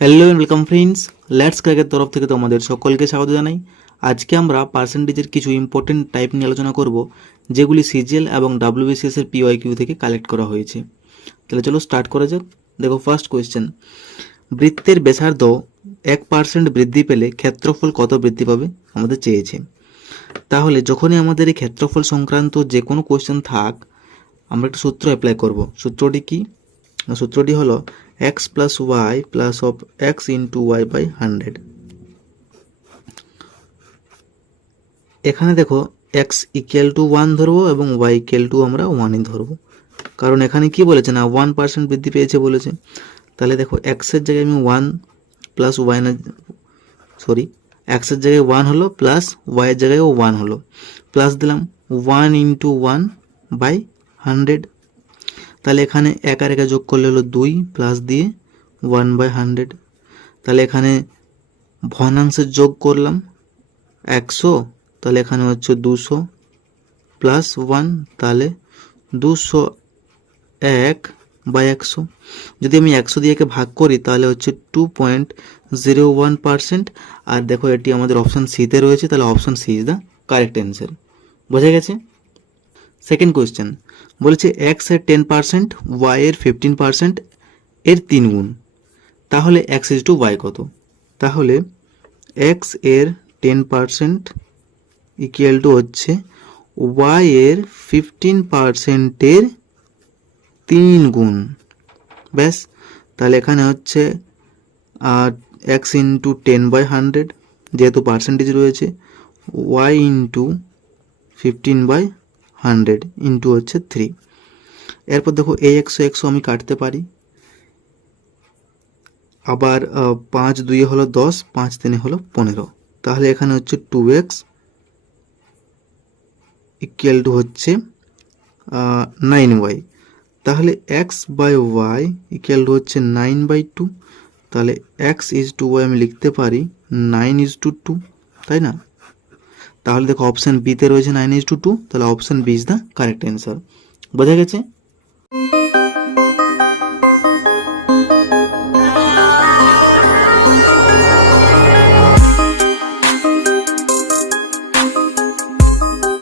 Hello welcome friends let's ক্র্যাকের তরফ থেকে তোমাদের সকলকে স্বাগত জানাই। আজকে আমরা পার্সেন্টেজের কিছু ইম্পর্টেন্ট টাইপ নিয়ে আলোচনা করব, যেগুলি সিজিএল এবং ডাব্লিউবিসিএস এর পিওয়াই কিউ থেকে কালেক্ট করা হয়েছে। তাহলে চলো স্টার্ট করা যাক। দেখো ফার্স্ট কোয়েশ্চেন বৃত্তের ব্যাসার্ধ এক পার্সেন্ট বৃদ্ধি পেলে ক্ষেত্রফল কত বৃদ্ধি পাবে? আমাদের চেয়েছে। তাহলে যখনই আমাদের এই ক্ষেত্রফল সংক্রান্ত যে কোনো কোয়েশ্চেন থাক, আমরা একটা সূত্র অ্যাপ্লাই করব। সূত্রটি কি? সূত্রটি হলো x plus y plus of x into y by hundred এখানে দেখো এক্স ইকুয়াল টু ওয়ান ধরবো এবং ওয়াই ইকুয়াল টু আমরা ওয়ানই ধরবো। কারণ এখানে কি বলেছে না ওয়ান পার্সেন্ট বৃদ্ধি পেয়েছে বলেছে। তাহলে দেখো এক্সের জায়গায় আমি ওয়ান প্লাস ওয়াই না সরি এক্সের জায়গায় ওয়ান হলো প্লাস ওয়াইয়ের জায়গায় ওয়ান হলো। প্লাস দিলাম one into one by hundred তাহলে এখানে এক আর একে যোগ করলে হলো দুই প্লাস দিয়ে ওয়ান বাই হান্ড্রেড তাহলে এখানে ভনাংশের যোগ করলাম একশো, তাহলে এখানে হচ্ছে দুশো। প্লাস ওয়ান তাহলে দুশো এক বাই একশো। যদি আমি একশো দিয়ে একে ভাগ করি, তাহলে হচ্ছে two point zero one percent আর দেখো, এটি আমাদের অপশান সিতে রয়েছে, তাহলে option C is the correct answer বোঝা গেছে? সেকেন্ড কোয়েশ্চেন বলেছে এক্সের টেন পার্সেন্ট ওয়াই এর ফিফটিন পার্সেন্ট এর তিন গুণ। তাহলে এক্স ইজ টু ওয়াই কত? তাহলে এক্সের টেন পার্সেন্ট ইকুয়াল টু হচ্ছে ওয়াই এর ফিফটিন পার্সেন্টের তিন গুণ। ব্যাস, তাহলে এখানে হচ্ছে x into ten by hundred যেহেতু পার্সেন্টেজ রয়েছে y into fifteen by hundred into হচ্ছে থ্রি এরপর দেখো এই একশো একশো আমি কাটতে পারি। আবার পাঁচ দুই হলো দশ, পাঁচ তিনে হলো পনেরো। তাহলে এখানে হচ্ছে টু এক্স ইকুয়াল টু হচ্ছে নাইন ওয়াই তাহলে x by y equal to হচ্ছে নাইন বাই টু তাহলে এক্স ইজ টু ওয়াই আমি লিখতে পারি নাইন ইজ টু টু তাই না? তাহলে দেখো অপশান বিতে রয়েছে নাইন ইজ টু টু তাহলে option B is the correct answer বোঝা গেছে?